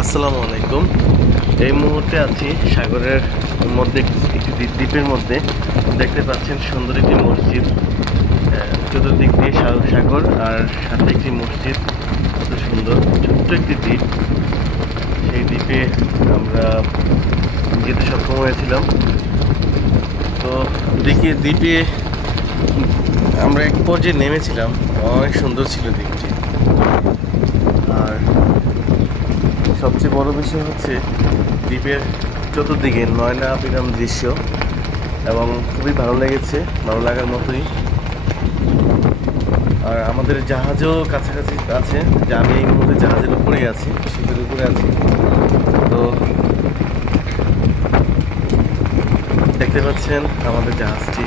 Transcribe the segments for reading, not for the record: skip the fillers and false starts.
আসসালামু আলাইকুম। এই মুহূর্তে আছি সাগরের মধ্যে, একটি দ্বীপের মধ্যে। দেখতে পাচ্ছেন সুন্দর একটি মসজিদ, চতুর্দিক দিয়ে সাগর আর সাথে একটি মসজিদ। কত সুন্দর, ছোট্ট একটি দ্বীপ। সেই দ্বীপে আমরা যেতে সক্ষম হয়েছিলাম। তো দ্বীপে আমরা এক পর্যায়ে নেমেছিলাম। অনেক সুন্দর ছিল দ্বীপটি। আর সবচেয়ে বড় বিষয় হচ্ছে দ্বীপের চতুর্দিকে নয়নাভিরাম দৃশ্য, এবং খুবই ভালো লেগেছে, ভালো লাগার মতোই। আর আমাদের জাহাজও কাছাকাছি আছে, যে আমি এই মুহূর্তে জাহাজের উপরেই আছি, শিপের উপরে আছি। তো দেখতে পাচ্ছেন আমাদের জাহাজটি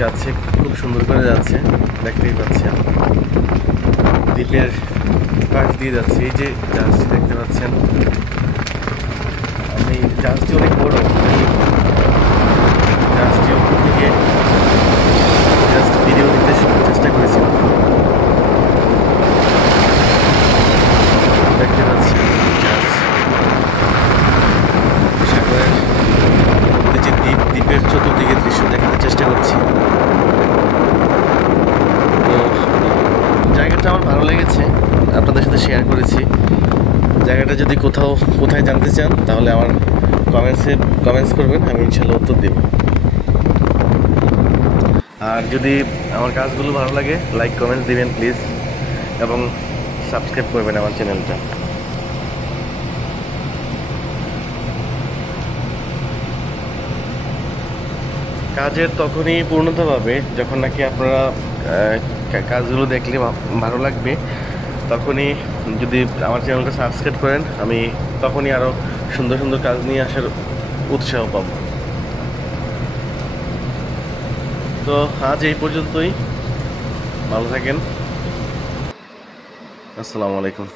যাচ্ছে, খুব সুন্দর করে যাচ্ছে, দেখতেই পাচ্ছেন। দ্বীপের পাশ দিয়ে যাচ্ছে, এই যে জাহাজটি দেখতে পাচ্ছেন। আমি জাহাজটি অনেক বড়, জাহাজটি উপর থেকে জাস্ট ভিডিও নিতে চেষ্টা করেছিলাম। দেখতে পাচ্ছেন জাহাজ সাগরের মধ্যে যে দ্বীপের চতুর্দিকে দৃশ্য দেখাতে চেষ্টা করছি। তো জায়গাটা আমার ভালো লেগেছে, আপনাদের সাথে শেয়ার করেছি। জায়গাটা যদি কোথায় জানতে চান তাহলে আমার কমেন্টস করবেন, আমি ইনশাল্লাহ উত্তর দেব। আর যদি আমার কাজগুলো ভালো লাগে, লাইক কমেন্টস দিবেন প্লিজ, এবং সাবস্ক্রাইব করবেন আমার চ্যানেলটা। কাজের তখনই পূর্ণতা পাবে যখন নাকি আপনারা কাজগুলো দেখলে ভালো লাগবে। তখনই যদি আমার চ্যানেলটা সাবস্ক্রাইব করেন, আমি তখনই আরও সুন্দর সুন্দর কাজ নিয়ে আসার উৎসাহ পাবো। তো আজ এই পর্যন্তই, ভালো থাকেন। আসসালামু আলাইকুম।